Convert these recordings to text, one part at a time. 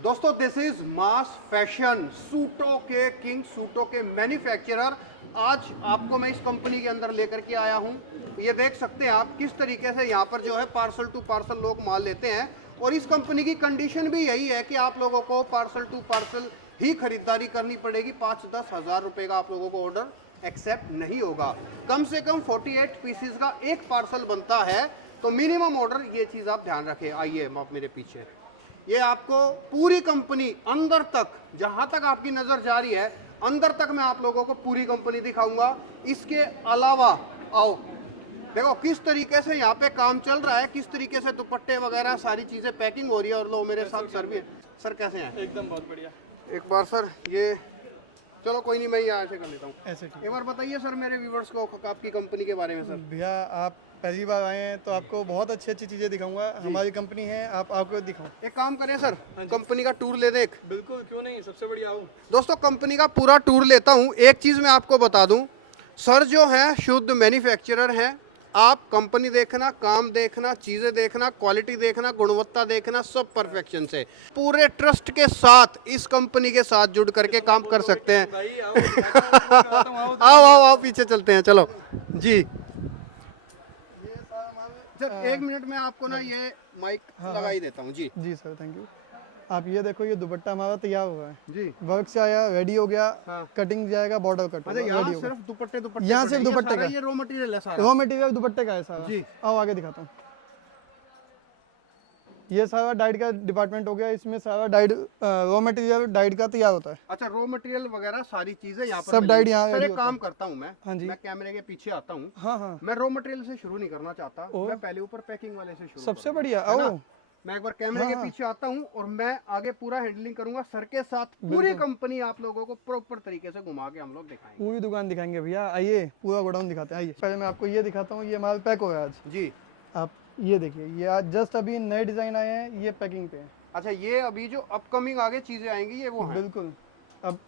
दोस्तों this is mass fashion, सूटों के king, सूटों के मैन्युफैक्चरर। आज आपको मैं इस कंपनी के अंदर लेकर के आया हूं। ये देख सकते हैं आप किस तरीके से यहाँ पर जो है पार्सल टू पार्सल लोग माल लेते हैं। और इस कंपनी की कंडीशन भी यही है कि आप लोगों को पार्सल टू पार्सल ही खरीदारी करनी पड़ेगी। 5-10 हज़ार रुपए का आप लोगों को ऑर्डर एक्सेप्ट नहीं होगा। कम से कम 48 पीसीज का एक पार्सल बनता है, तो मिनिमम ऑर्डर, ये चीज़ आप ध्यान रखें। आइए आप मेरे पीछे, ये आपको पूरी कंपनी अंदर तक, जहां तक आपकी नजर जा रही है अंदर तक मैं आप लोगों को पूरी कंपनी दिखाऊंगा। इसके अलावा आओ देखो किस तरीके से यहाँ पे काम चल रहा है, किस तरीके से दुपट्टे वगैरह सारी चीजें पैकिंग हो रही है। और लो मेरे साथ सर भी। सर कैसे हैं? एकदम बहुत बढ़िया। एक बार सर ये, चलो कोई नहीं, मैं यहाँ ऐसे कर लेता हूँ। ऐसे ठीक। एक बार बताइए सर मेरे व्यूवर्स को आपकी कंपनी के बारे में। सर भैया आप पहली बार आए हैं तो आपको बहुत अच्छी अच्छी चीज़ें दिखाऊंगा। हमारी कंपनी है, आप आपको दिखाऊं। एक काम करें सर, कंपनी का टूर ले दे एक। बिल्कुल, क्यों नहीं, सबसे बढ़िया आओ। दोस्तों कंपनी का पूरा टूर लेता हूं। एक चीज़ मैं आपको बता दूं, सर जो है शुद्ध मैन्युफैक्चरर हैं। आप कंपनी देखना, काम देखना, चीज़ें देखना, क्वालिटी देखना, गुणवत्ता देखना, सब परफेक्शन से पूरे ट्रस्ट के साथ इस कंपनी के साथ जुड़ करके काम कर सकते हैं। भाई आओ, आओ आओ आओ पीछे चलते हैं, चलो जी। सर एक मिनट में आपको ना ये माइक लगा ही देता हूँ जी। जी सर, थैंक यू। आप ये देखो, ये दुपट्टा हमारा तैयार हुआ है जी। वर्क से आया, रेडी हो गया। हाँ। कटिंग जाएगा, बॉर्डर कट अच्छा, यहाँ रेडी होगा। सिर्फ दुपट्टे दुपट्टे यहाँ पड़े सिर्फ हैं, ये दुपट्टे सारा का। ये रॉ मटेरियल है सारा। रॉ मटेरियल दुपट्टे का है सारा जी। आओ आगे दिखाता हूँ। ये सारा डाइट का डिपार्टमेंट हो गया। इसमें सारा डाइट, रॉ मटेरियल डाइट का तैयार होता है। अच्छा, रॉ मटेरियल वगैरह सारी चीजें यहाँ पर सब डाइट मिलेंगी। यहाँ सर ready एक होता काम करता हूँ मैं। हाँ जी। मैं कैमरे के पीछे आता हूँ। हाँ हाँ, मैं रॉ मटेरियल से शुरू नहीं करना चाहता, मैं पहले ऊपर पैकिंग वाले से शुरू सबसे करूंगा, बढ़िया है ना? आओ। मैं एक बार कैमरे के पीछे आता हूँ और मैं आगे पूरा हैंडलिंग करूंगा सर के साथ। पूरी कंपनी आप लोगों को प्रॉपर तरीके से घुमा के हम लोग दिखाएंगे। पूरी दुकान दिखाएंगे भैया, आइए पूरा गोडाउन दिखाते हैं। आइए पहले मैं आपको ये दिखाता हूँ। ये माल पैक हो गया आज। जी। आप ये देखिए, ये आज जस्ट अभी नए डिजाइन आए हैं, ये पैकिंग पे है। अच्छा, ये अभी जो अपकमिंग आगे चीजें आएंगी ये वो हैं? बिल्कुल। अब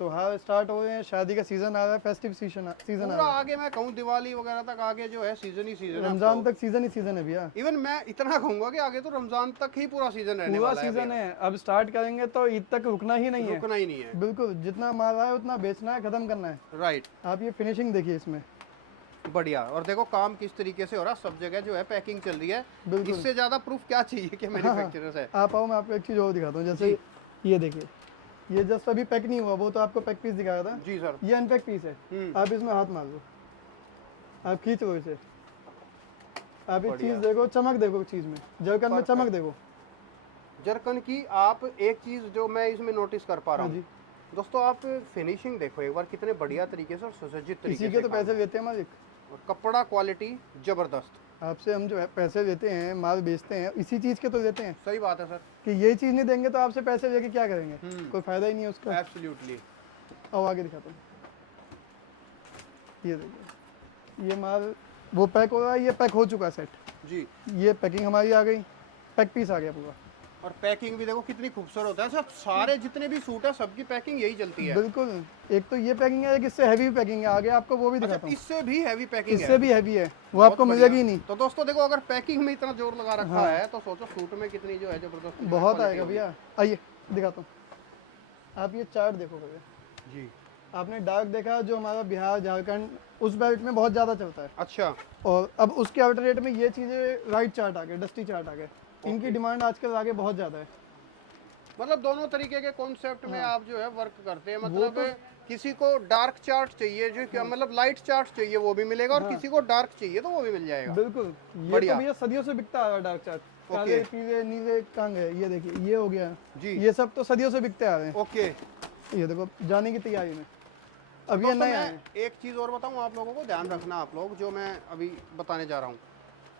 त्योहार स्टार्ट हो रहे हैं, शादी का सीजन आ रहा है, फेस्टिव सीजन आ पूरा रहा है। आगे मैं कहूँ दिवाली वगैरह तक आगे जो है सीजन ही सीजन है। रमजान तक सीजन ही सीजन है भैया। इवन मैं इतना कहूंगा कि आगे तो रमजान तक ही पूरा सीजन रहने पूरा वाला है। सीजन है, अब स्टार्ट करेंगे तो ईद तक रुकना ही नहीं है। रुकना ही नहीं है। बिल्कुल, जितना माल आया उतना बेचना है, खत्म करना है। राइट। आप ये फिनिशिंग देखिए इसमें। बढ़िया। और देखो काम किस तरीके से हो रहा है, सब जगह जो है पैकिंग चल रही है। बिल्कुल। इससे ज्यादा प्रूफ क्या चाहिए कि मैन्युफैक्चरर्स है। आप आओ, मैं आपको एक चीज़ और दिखाता हूँ। जैसे ये देखिए, ये जस्ट अभी पैक नहीं हुआ, वो तो आपको पैक पीस दिखाया था। जी सर। ये अनपैक पीस है। आप इसमें हाथ मार दो, आप खींचो इसे। आप एक चीज़ देखो, चमक देखो चीज़ में, जरकन में चमक देखो। जरकन की आप एक चीज जो मैं इसमें नोटिस कर पा रहा हाँ हूँ जी। दोस्तों, आप फिनिशिंग देखो एक बार, कितने बढ़िया तरीके से और सुसज्जित तरीके इसी से के तो काम पैसे लेते हैं मालिक। है। और कपड़ा क्वालिटी जबरदस्त। आपसे हम जो है पैसे लेते हैं, माल बेचते हैं, इसी चीज़ के तो लेते हैं। सही बात है सर। कि ये चीज़ नहीं देंगे तो आपसे पैसे लेके क्या करेंगे? कोई फायदा ही नहीं है उसका। एब्सोल्युटली। आओ आगे दिखाता हूँ। ये देखिए, ये माल वो पैक हो रहा है, ये पैक हो चुका है सेट। जी। ये पैकिंग हमारी आ गई, पैक पीस आ गया पूरा। और पैकिंग भी देखो कितनी खूबसूरत होता है सर। सारे जितने भी सूट है सबकी पैकिंग यही चलती है। बिल्कुल। एक तो ये पैकिंग है, एक इससे हैवी पैकिंग है। आगे आपको वो भी दिखाता अच्छा, हूँ। इससे भी हैवी पैकिंग है? इससे भी हैवी है, वो बहुत आपको बढ़िया। मिलेगी ही नहीं। तो दोस्तों देखो, अगर पैकिंग में इतना जोर लगा रखा है तो सोचो सूट में कितनी जो है जबरदस्त बहुत quality आएगा होगी। भैया। आइए दिखाता हूँ। आप ये चार्ट देखो भैया। जी। आपने डार्क देखा, जो हमारा बिहार झारखंड उस बेल्ट में बहुत ज़्यादा चलता है। अच्छा। और अब उसके आउटर रेट में ये चीज़ें वाइट चार्ट आ गए, डस्टी चार्ट आ गए। इनकी डिमांड आजकल आगे बहुत ज़्यादा है। मतलब दोनों तरीके के कॉन्सेप्ट में आप जो है वर्क करते हैं। मतलब किसी को डार्क चार्ट चाहिए, जो क्या मतलब लाइट चार्ट चाहिए वो भी मिलेगा, और किसी को डार्क चाहिए तो वो भी मिल जाएगा। बिल्कुल। ये तो भैया सदियों से बिकता आ रहा है डार्क चार्ट। काले पीले नीले कांग है, ये देखिए, ये हो गया जी। ये सब तो सदियों से बिकते आ रहे हैं। ओके। ये देखो जाने की तैयारी में, अब ये दोस्तों नए मैं आए हैं। एक चीज़ और बताऊं आप लोगों को, ध्यान रखना आप लोग, जो मैं अभी बताने जा रहा हूँ।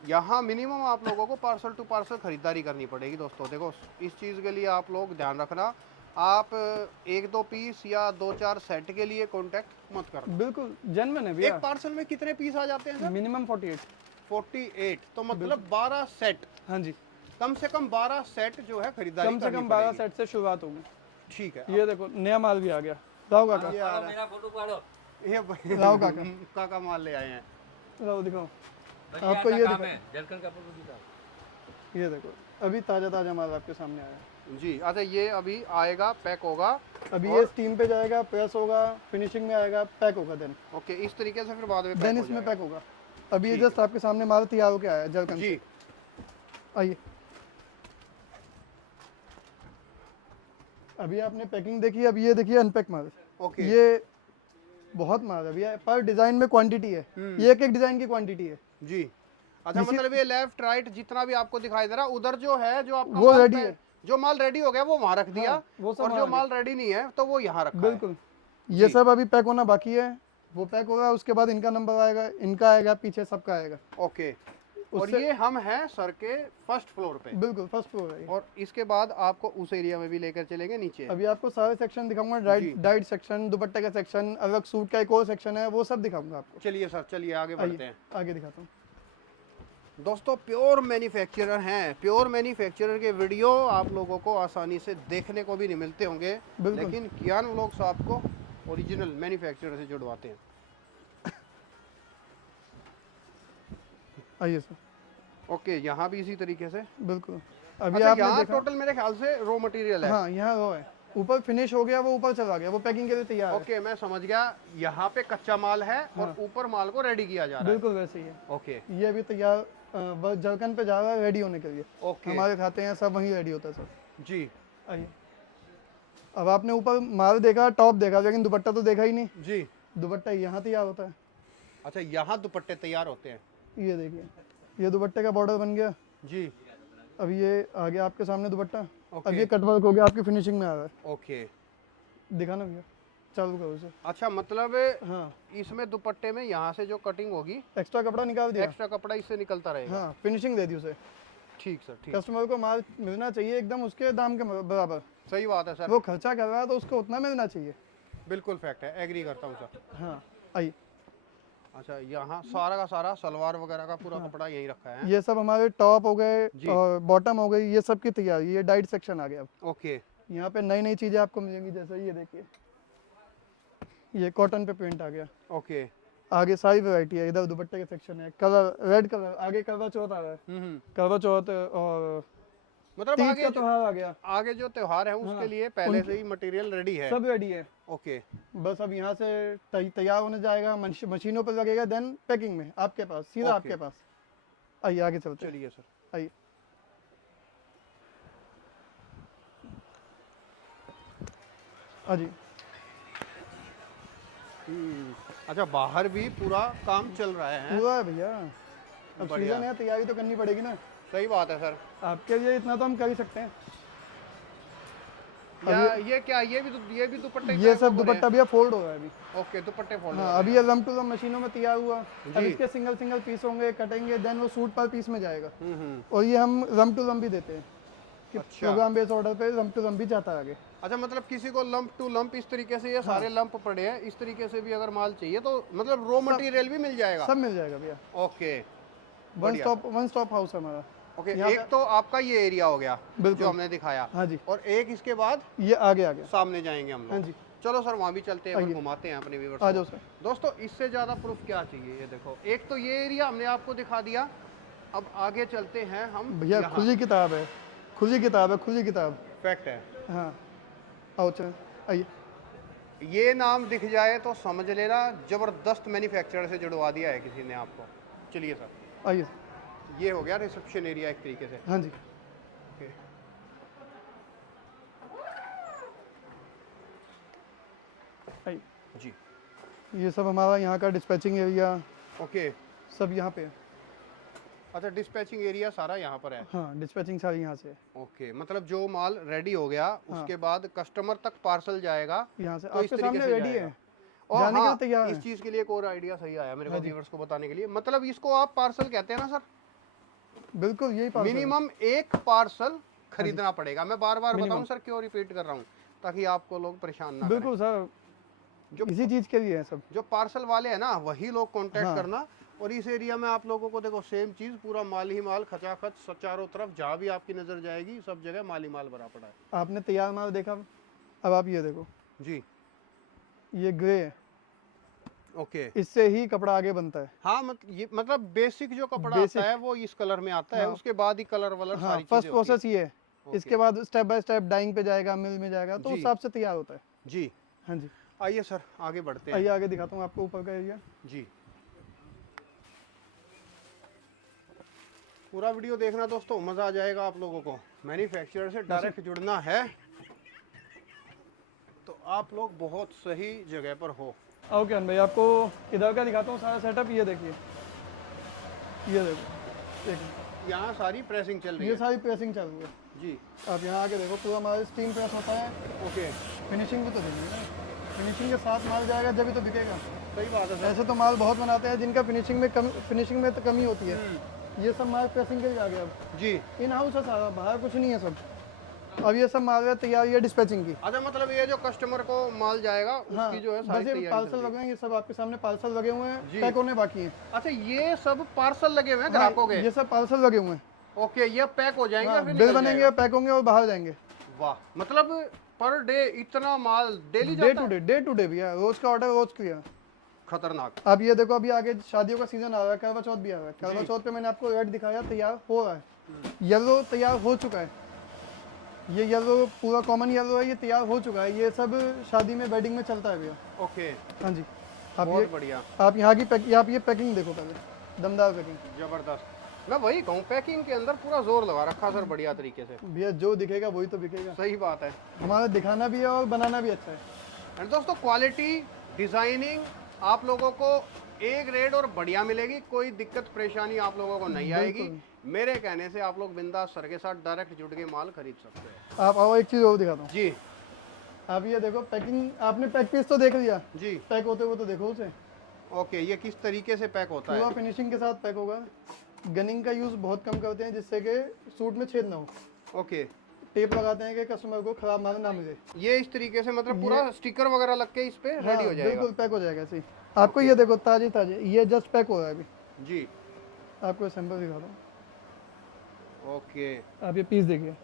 यहाँ मिनिमम आप लोगों को पार्सल टू पार्सल खरीदारी करनी पड़ेगी। दोस्तों देखो, इस चीज़ के लिए आप लोग ध्यान रखना। आप 1-2 पीस या 2-4 सेट के लिए कांटेक्ट मत करना। बिल्कुल जेन्युइन है एक भैया। पार्सल में कितने पीस आ जाते हैं सर? मिनिमम 48। 48, तो मतलब 12 सेट। हाँ जी, कम से कम 12 सेट जो है खरीदारी कम से करनी कम 12 पड़ेगी। सेट से शुरुआत होगी। ठीक है। ये देखो नया माल भी आ गया। लाओ काका, ये आ रहा मेरा फोटो पाड़ो। है। ये लाओ काका, काका माल ले आए हैं। लाओ दिखाओ। बढ़िया आपको सा ये काम दिखा, है, जलकन का फोटो दिखाओ। ये देखो अभी ताज़ा ताज़ा माल आपके सामने आया है। जी। अच्छा ये अभी आएगा, पैक होगा। अभी ये स्टीम पे जाएगा, प्रेस होगा, फिनिशिंग में आएगा, पैक होगा देन ओके, इस तरीके से फिर बाद में पैक देन हो इसमें जाएगा। पैक होगा। अभी ये ठीक जस्ट आपके सामने माल तैयार होके आया है जरकन जी। से। आइए, अभी आपने पैकिंग देखी, अभी ये देखिए अनपैक माल। ओके। ये बहुत माल है भैया, पर डिजाइन में क्वांटिटी है, ये एक एक डिजाइन की क्वांटिटी है। जी। अच्छा मतलब ये लेफ्ट राइट जितना भी आपको दिखाई दे रहा है, उधर जो है जो आपका वो माल ready है। जो माल रेडी हो गया वो वहां रख दिया, वो सब और वहाँ जो आ गया। माल रेडी नहीं है तो वो यहाँ रखा है। बिल्कुल, ये सब अभी पैक होना बाकी है, वो पैक होगा, उसके बाद इनका नंबर आएगा, इनका आएगा, पीछे सबका आएगा। ओके। और ये हम हैं सर के फर्स्ट फ्लोर पे, बिल्कुल फर्स्ट फ्लोर है ये। और इसके बाद आपको उस एरिया में भी लेकर चलेंगे नीचे। अभी आपको सारे सेक्शन दिखाऊंगा, डाइट सेक्शन, दुपट्टे का सेक्शन, अलग सूट का एक और सेक्शन है, वो सब दिखाऊंगा आपको। चलिए सर, चलिए आगे बढ़ते हैं। आगे दिखाता हूँ। दोस्तों प्योर मैन्युफैक्चरर हैं, प्योर मैन्युफैक्चरर के वीडियो आप लोगों को आसानी से देखने को भी नहीं मिलते होंगे, लेकिन कियान व्लॉग्स आपको ओरिजिनल मैन्युफैक्चरर से जुड़वाते हैं। आइए सर। ओके, यहाँ भी इसी तरीके से। बिल्कुल, अभी अच्छा, आपने यहाँ देखा, टोटल मेरे ख्याल से रॉ मटेरियल है। हाँ यहाँ वो है, ऊपर फिनिश हो गया, वो ऊपर चला गया, वो पैकिंग के लिए तैयार है। ओके, मैं समझ गया, यहाँ पे कच्चा माल है और ऊपर माल को रेडी किया जा रहा है। बिल्कुल वैसे ही है। ओके। ये अभी तैयार बस जरकन पे जा रहा है रेडी होने के लिए। ओके। हमारे खाते हैं सब वहीं रेडी होता है सब। जी। आइए, अब आपने ऊपर माल देखा, टॉप देखा, लेकिन दुपट्टा तो देखा ही नहीं। जी। दुपट्टा यहाँ तैयार होता है। अच्छा, यहाँ दुपट्टे तैयार होते हैं। ये देखिए, ये दुपट्टे का बॉर्डर बन गया। जी। अब ये आ गया आपके सामने दुपट्टा। ओके। अब ये कटवर्क हो गया, आपकी फिनिशिंग में आ रहा है। ओके। दिखाना भैया, चालू करो उसे। अच्छा मतलब हाँ, इसमें दुपट्टे में यहाँ से जो कटिंग होगी, एक्स्ट्रा कपड़ा निकाल दिया। एक्स्ट्रा कपड़ा इससे निकलता रहेगा। हाँ, फिनिशिंग दे दी उसे। ठीक सर, ठीक। कस्टमर को माल मिलना चाहिए एकदम उसके दाम के बराबर। सही बात है सर, वो खर्चा कर रहा है तो उसको उतना मिलना चाहिए। बिल्कुल फैक्ट है, एग्री करता हूँ सर। हाँ, आइए, अच्छा, यहाँ सारा का सारा सलवार वगैरह का पूरा कपड़ा यही रखा है। ये सब हमारे टॉप हो गए जी। और बॉटम हो गई, ये सब की तैयारी। ये डाइट सेक्शन आ गया। अब ओके। यहाँ पे नई नई चीजें आपको मिलेंगी, जैसे ये देखिए, ये कॉटन पे प्रिंट आ गया। ओके। आगे सारी वैरायटी है। इधर दुपट्टे के सेक्शन है, कलर रेड कलर, आगे करवा चौथ आ रहा है। करवा चौथ और मतलब तीज आगे का त्योहार आ गया, आगे जो त्योहार है उसके लिए पहले से ही मटेरियल रेडी है। सब रेडी है। ओके। बस अब यहाँ से तैयार होने जाएगा, मशीनों पर लगेगा, देन पैकिंग में आपके पास, सीधा ओके। आपके पास। आइए आगे चलते हैं। चलिए सर। आइए, हाँ जी। अच्छा, बाहर भी पूरा काम चल रहा है। पूरा है भैया, अब बढ़िया। सीजन है, तैयारी तो करनी पड़ेगी ना। सही बात है सर। आपके लिए इतना तो हम कर ही सकते हैं। या ये क्या, ये भी दुपट्टे ये सब दुपट्टा भैया फोल्ड हो रहा है अभी। ओके, दुपट्टे फोल्ड। हाँ, अभी ये लम टू लम मशीनों में तैयार हुआ। अब जी। इसके सिंगल सिंगल पीस होंगे, कटेंगे, देन वो सूट पर पीस में जाएगा। हम्म। और ये हम लम टू लम भी देते हैं कि अच्छा। प्रोग्राम बेस ऑर्डर पे लम टू लम भी जाता है आगे। अच्छा, मतलब किसी को लंप टू लंप इस तरीके से, ये सारे लंप पड़े हैं, इस तरीके से भी अगर माल चाहिए तो मतलब रॉ मटेरियल भी मिल जाएगा। सब मिल जाएगा भैया। ओके। वन स्टॉप हाउस है हमारा। ओके, एक तो आपका ये एरिया हो गया बिल्कुल। जो हमने दिखाया, हाँ जी, और एक इसके बाद ये आगे आ गया। सामने जाएंगे हम हाँ लोग। जी, चलो सर, वहाँ भी चलते हैं और घुमाते हैं अपने व्यूअर्स आ को। जाओ सर। दोस्तों इससे ज़्यादा प्रूफ क्या चाहिए, ये देखो, एक तो ये एरिया हमने आपको दिखा दिया, अब आगे चलते हैं हम। भैया खुली किताब है, खुली किताब है, खुली किताब। फैक्ट है। हाँ, आओ चल, आइए। ये नाम दिख जाए तो समझ लेना जबरदस्त मैन्युफैक्चरर से जुड़वा दिया है किसी ने आपको। चलिए सर, आइए। ये हो गया रिसेप्शन एरिया एक तरीके से। हाँ जी, ओके। आइए। जी। ये सब हमारा यहाँ का डिस्पैचिंग एरिया, ओके। सब यहाँ पे है। अच्छा, डिस्पैचिंग एरिया सारा यहाँ पर है। हाँ, डिस्पैचिंग सारी यहाँ से है। ओके, मतलब जो माल रेडी हो गया उसके बाद कस्टमर तक पार्सल जाएगा यहाँ से तो इस आपके तरीके सामने से रेडी जाएगा। है, और जाने के हाँ, लिए तैयार इस है। चीज़ के लिए एक और आइडिया सही आया मेरे को व्यूअर्स को बताने के लिए, मतलब इसको आप पार्सल कहते हैं ना सर, बिल्कुल यही पार्सल है। मिनिमम एक पार्सल खरीदना पड़ेगा। मैं बार बार बताऊं सर, क्यों रिपीट कर रहा हूँ, ताकि आपको लोग परेशान ना करें। बिल्कुल सर, जो इसी चीज़ के लिए है सब। जो पार्सल वाले हैं ना, वही लोग कांटेक्ट करना। और इस एरिया में आप लोगों को देखो सेम चीज़, पूरा माल ही माल, खचाखच चारों तरफ, जहाँ भी आपकी नज़र जाएगी सब जगह माल ही माल भरा पड़ा है। आपने तैयार माल देखा, अब आप ये देखो, जी। ये ग्रे है, ओके। इससे ही कपड़ा आगे बनता है। हाँ, मतलब बेसिक जो कपड़ा आता है वो इस कलर में आता है, उसके बाद ही कलर वलर हाँ, सारी फर्स्ट चीजें होती प्रोसेस ये है। इसके बाद स्टेप बाय स्टेप डाइंग पे जाएगा, मिल में जाएगा, तो उस जी। हिसाब से तैयार होता है। जी। हाँ जी, आइए सर आगे बढ़ते हैं। आइए आगे दिखाता हूँ आपको ऊपर का एरिया। जी, पूरा वीडियो देखना दोस्तों, मज़ा आ जाएगा आप लोगों को। मैन्युफैक्चरर से डायरेक्ट जुड़ना है तो आप लोग बहुत सही जगह पर हो। ओके अन भाई, आपको इधर का दिखाता हूँ सारा सेटअप। ये देखिए, ये देखो, यहाँ सारी प्रेसिंग चल रही ये है। सारी प्रेसिंग चल रही है। जी। आप यहाँ आके देखो, पूरा हमारा स्टीम प्रेस होता है। ओके, फिनिशिंग भी तो देखिए ना, फिनिशिंग के साथ माल जाएगा जब ही तो बिकेगा। सही बात है सर। ऐसे तो माल बहुत बनाते हैं जिनका फिनिशिंग में तो कमी होती है। ये सब माल प्रेसिंग के लिए आ गया अब। जी। इन हाउस है सारा, बाहर कुछ नहीं है सब। अब ये सब माल है तैयार, ये डिस्पैचिंग की। अच्छा, मतलब ये जो कस्टमर को माल जाएगा हाँ, उसकी जो है बस सारी ये तैयारी पार्सल चल रही लगे हैं, ये सब आपके सामने पार्सल लगे हुए जी। हैं, पैक होने बाकी हैं। है। अच्छा, ये सब पार्सल लगे हुए हैं ग्राहकों के? ये सब पार्सल लगे हुए हैं। ओके, ये पैक हो जाएंगे हाँ, और फिर बिल निकल बनेंगे, जाएगा। पैक होंगे और बाहर जाएंगे। वाह, मतलब पर डे इतना माल डेली डे जाता टू है? डे, डे टू डे भैया, रोज का ऑर्डर रोज किया। खतरनाक। अब ये देखो, अभी आगे शादियों का सीजन आ रहा है, करवा चौथ भी आ रहा है। करवा चौथ पे मैंने आपको रेड दिखाया, तैयार हो रहा है। येलो तैयार हो चुका है, ये येलो पूरा कॉमन येलो है, ये तैयार हो चुका है। ये सब शादी में, वेडिंग में चलता है भैया। ओके, हाँ जी। आप बहुत ये, बढ़िया, आप यहाँ की आप ये पैकिंग देखो पहले, दमदार पैकिंग। जबरदस्त। मैं वही कहूँ, पैकिंग के अंदर पूरा जोर लगा रखा सर, बढ़िया तरीके से। भैया जो दिखेगा वही तो बिकेगा। सही बात है। हमारा दिखाना भी है और बनाना भी अच्छा है। एंड दोस्तों, क्वालिटी, डिजाइनिंग आप लोगों को ए ग्रेड और बढ़िया मिलेगी। कोई दिक्कत परेशानी आप लोगों को नहीं आएगी। मेरे कहने से आप लोग बिंदास सर के साथ डायरेक्ट जुड़ के माल खरीद सकते हैं। आप आओ, एक चीज़ और दिखाता हूँ। जी। आप ये देखो पैकिंग, आपने पैक पीस तो देख लिया, जी। पैक होते हुए तो देखो उसे। ओके, ये किस तरीके से पैक होता पूरा है? फिनिशिंग के साथ पैक होगा। गनिंग का यूज़ बहुत कम करते हैं जिससे कि सूट में छेद ना हो। ओके, टेप लगाते हैं कि कस्टमर को खराब माल ना मिले। ये इस तरीके से मतलब पूरा स्टिकर वगैरह लग के इस पे रेडी हाँ, हो जाएगा। बिल्कुल पैक हो जाएगा ऐसे ही। आपको ये देखो, ताजे ताजे, ये जस्ट पैक हो रहा है अभी। जी। आपको सैंपल दिखाता हूँ। ओके, आप ये पीस देखिए।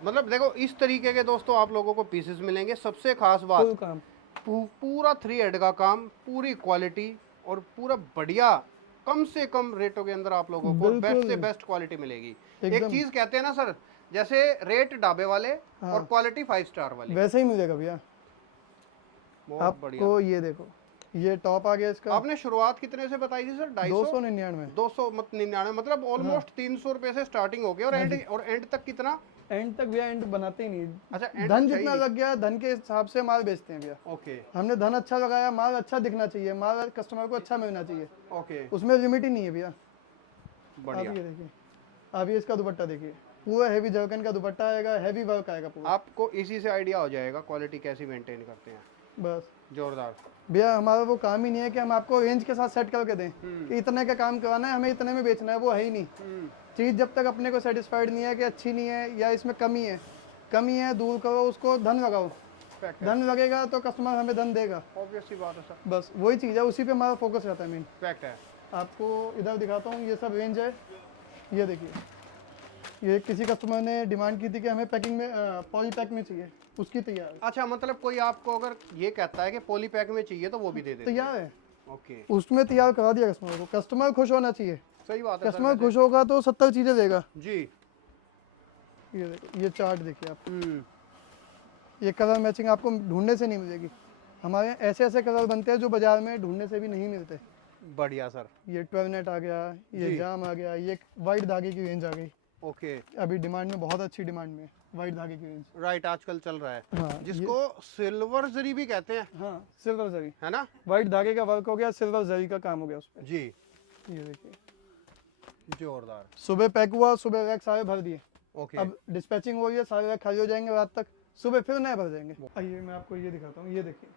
मतलब देखो इस तरीके के दोस्तों आप लोगों को पीसेस मिलेंगे। सबसे खास बात, फुल काम। पूरा 3 हेड का काम, पूरी क्वालिटी और पूरा बढ़िया, कम से कम रेटों के अंदर आप लोगों को बेस्ट से बेस्ट क्वालिटी मिलेगी। एक चीज कहते हैं ना सर, जैसे रेट ढाबे वाले और क्वालिटी 5 स्टार वाली, वैसे ही मिलेगा भैया। बहुत बढ़िया। आपको ये देखो, ये टॉप आ गया इसका। आपने शुरुआत कितने से बताई थी सर? 299। 299, मतलब ऑलमोस्ट 300 रुपए से स्टार्टिंग हो गई। और एंड तक कितना? एंड तक भैया, एंड बनाते ही नहीं। अच्छा, एंड धन जितना लग गया, धन के हिसाब से माल बेचते हैं भैया। ओके। हमने धन अच्छा लगाया, माल अच्छा दिखना चाहिए, माल कस्टमर को अच्छा मिलना चाहिए, ओके, उसमें लिमिट ही नहीं है भैया। आप बढ़िया। ये देखिए, आप ये इसका दुपट्टा देखिए, पूरा हैवी जर्कन का दुपट्टा आएगा, हैवी वर्क आएगा पूरा। आपको इसी से आइडिया हो जाएगा क्वालिटी कैसी मेंटेन करते हैं। बस जोरदार। भैया, हमारा वो काम ही नहीं है कि हम आपको रेंज के साथ सेट करके दें कि इतने का काम करवाना है, हमें इतने में बेचना है, वो है ही नहीं। चीज़ जब तक अपने को सेटिस्फाइड नहीं है कि अच्छी नहीं है या इसमें कमी है, दूर करो उसको, धन लगाओ। फैक्ट है, धन लगेगा तो कस्टमर हमें धन देगा। ऑब्वियस सी बात है सर। बस वही चीज़ है, उसी पे हमारा फोकस रहता है मेन। फैक्ट है। आपको इधर दिखाता हूँ, ये सब रेंज है। ये देखिए, ये किसी कस्टमर ने डिमांड की थी कि हमें पैकिंग में पॉली पैक में चाहिए, उसकी तैयार है। अच्छा, मतलब कोई आपको अगर ये कहता है कि पॉली पैक में चाहिए तो वो भी दे देते हैं? तैयार है, ओके, उसमें तैयार करा दिया कस्टमर को। कस्टमर खुश होना चाहिए। सही बात है सर। कस्टमर खुश होगा तो 70 चीज़ें देगा। जी। ये देखो, ये चार्ट देखिए आप। ये कलर मैचिंग आपको ढूंढने से नहीं मिलेगी। हमारे यहाँ ऐसे ऐसे कलर बनते हैं जो बाजार में ढूंढने से भी नहीं मिलते। बढ़िया सर। ये 12 नेट आ गया, ये जाम आ गया, ये वाइट धागे की रेंज आ गई। ओके, अभी डिमांड में, बहुत अच्छी डिमांड में वाइट धागे की रेंज। राइट, आजकल चल रहा है, हाँ, जिसको सिल्वर जरी भी कहते हैं, हाँ, सिल्वर जरी, है ना? वाइट धागे का वर्क हो गया, सिल्वर जरी का काम हो गया उस पर। जी। ये देखिए, जोरदार। सुबह पैक हुआ, सुबह रैक सारे भर दिए। ओके, अब डिस्पैचिंग हो रही है, सारे रैक खाली हो जाएंगे रात तक, सुबह फिर नए भर जाएंगे। आइए मैं आपको ये दिखाता हूँ। ये देखिए,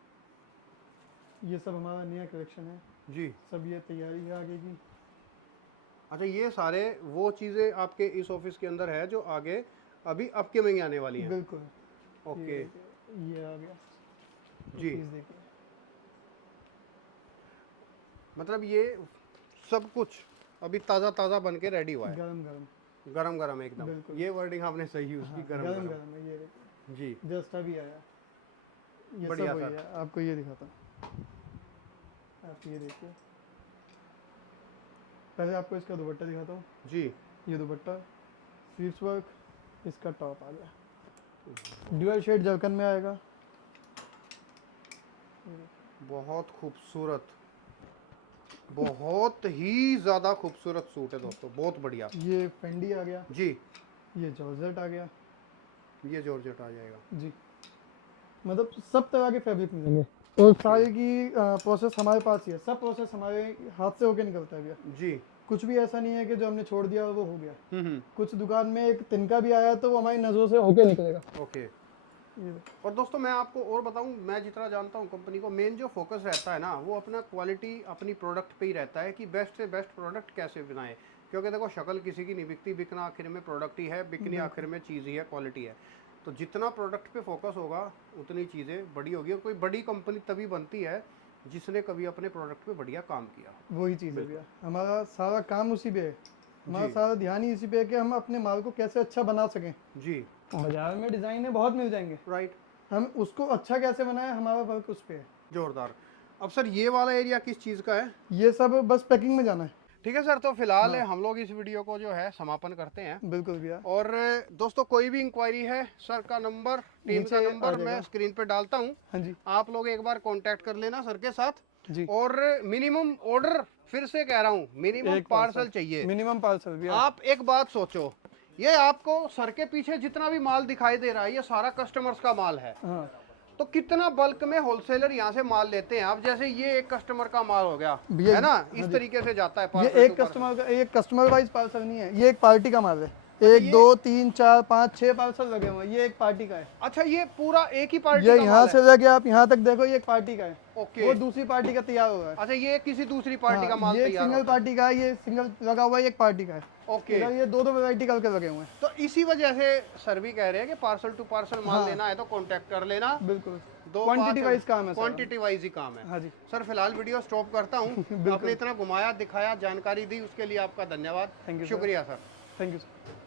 ये सब हमारा नया कलेक्शन है जी। सब, ये तैयारी है आगे की। अच्छा, ये सारे वो चीज़ें आपके इस ऑफिस के अंदर है जो आगे अभी अपकमिंग आने वाली हैं? बिल्कुल। ओके, ये आ गया जी। पीस देखिए, मतलब ये सब कुछ अभी ताज़ा ताज़ा बन के रेडी हुआ है, गरम गरम, गरम गरम एकदम। बिल्कुल। ये वर्डिंग आपने सही यूज़ की, गरम गरम गरम। गरम है। ये देखिए, जी, जस्ट अभी आया। ये बढ़िया सब वही सर। है। आपको ये दिखाता हूँ, आप ये देखिए। पहले आपको इसका दुपट्टा दिखाता हूँ। जी। ये दुपट्टा स्वीप्स वर्क, इसका टॉप आ गया, ड्यूअल शेड जरकन में आएगा। बहुत खूबसूरत, बहुत ही ज़्यादा खूबसूरत सूट है दोस्तों, बहुत बढ़िया। ये फेंडी आ गया जी, ये जॉर्जेट आ गया ये जॉर्जेट आ जाएगा। जी। मतलब सब तरह के फैब्रिक मिलेंगे और सारे की प्रोसेस हमारे पास ही है, सब प्रोसेस हमारे हाथ से होके निकलता है भैया। जी। कुछ भी ऐसा नहीं है कि जो हमने छोड़ दिया और वो हो गया। हम्म। कुछ दुकान में एक तिनका भी आया तो वो हमारी नज़रों से होके निकलेगा। ओके। ये देखो। और दोस्तों मैं आपको और बताऊं, मैं जितना जानता हूं कंपनी को, मेन जो फोकस रहता है ना वो अपना क्वालिटी, अपनी प्रोडक्ट पे ही रहता है कि बेस्ट से बेस्ट प्रोडक्ट कैसे बनाएं। क्योंकि देखो शक्ल किसी की नहीं बिकती, बिकना आखिर में प्रोडक्ट ही है, बिकनी आखिर में चीज़ ही है, क्वालिटी है। तो जितना प्रोडक्ट पे फोकस होगा उतनी चीज़ें बड़ी होगी। और कोई बड़ी कंपनी तभी बनती है जिसने कभी अपने प्रोडक्ट पे बढ़िया काम किया। वही चीज़ है भैया, हमारा सारा काम उसी पे है, हमारा जी। सारा ध्यान ही इसी पे है कि हम अपने माल को कैसे अच्छा बना सकें। जी। बाजार में डिज़ाइन है बहुत मिल जाएंगे, राइट। हम उसको अच्छा कैसे बनाएं, हमारा वर्क उस पे है। जोरदार। अब सर ये वाला एरिया किस चीज़ का है? ये सब बस पैकिंग में जाना है। ठीक है सर, तो फिलहाल हम लोग इस वीडियो को जो है समापन करते हैं। बिल्कुल भैया। और दोस्तों कोई भी इंक्वायरी है, सर का नंबर, टीम का नीचे आ नंबर जाएगा। मैं स्क्रीन पे डालता हूँ, हाँ जी आप लोग एक बार कांटेक्ट कर लेना सर के साथ। जी। और मिनिमम ऑर्डर, फिर से कह रहा हूँ, मिनिमम एक पार्सल चाहिए। मिनिमम पार्सल भैया। आप एक बात सोचो, ये आपको सर के पीछे जितना भी माल दिखाई दे रहा है ये सारा कस्टमर्स का माल है। हाँ तो कितना बल्क में होलसेलर यहाँ से माल लेते हैं आप, जैसे ये एक कस्टमर का माल हो गया भैया, है ना, हाँ इस जी। तरीके से जाता है ये parcel एक to parcel। कस्टमर का, एक कस्टमर वाइज पार्सल नहीं है, ये एक पार्टी का माल है। एक दो तीन चार पाँच छः पार्सल लगे हुए हैं, ये एक पार्टी का है। अच्छा, ये पूरा एक ही पार्टी ये का यहाँ माल से लेके आप यहाँ तक देखो, ये एक पार्टी का है, ओके। वो दूसरी पार्टी का तैयार हो रहा है। अच्छा, ये किसी दूसरी पार्टी का हाँ, माल ये तैयार सिंगल होता है। पार्टी का है, ये सिंगल लगा हुआ है, एक पार्टी का है। ओके। इधर ये दो दो वैरायटी करके लगे हुए हैं। तो इसी वजह से सर भी कह रहे हैं कि पार्सल टू पार्सल माल हाँ। लेना है तो कांटेक्ट कर लेना। बिल्कुल, दो क्वांटिटी वाइज काम है, क्वांटिटी वाइज ही काम है। हाँ जी। सर फिलहाल वीडियो स्टॉप करता हूँ। आपने इतना घुमाया, दिखाया, जानकारी दी, उसके लिए आपका धन्यवाद। Thank you, sir. शुक्रिया सर। Thank you sir.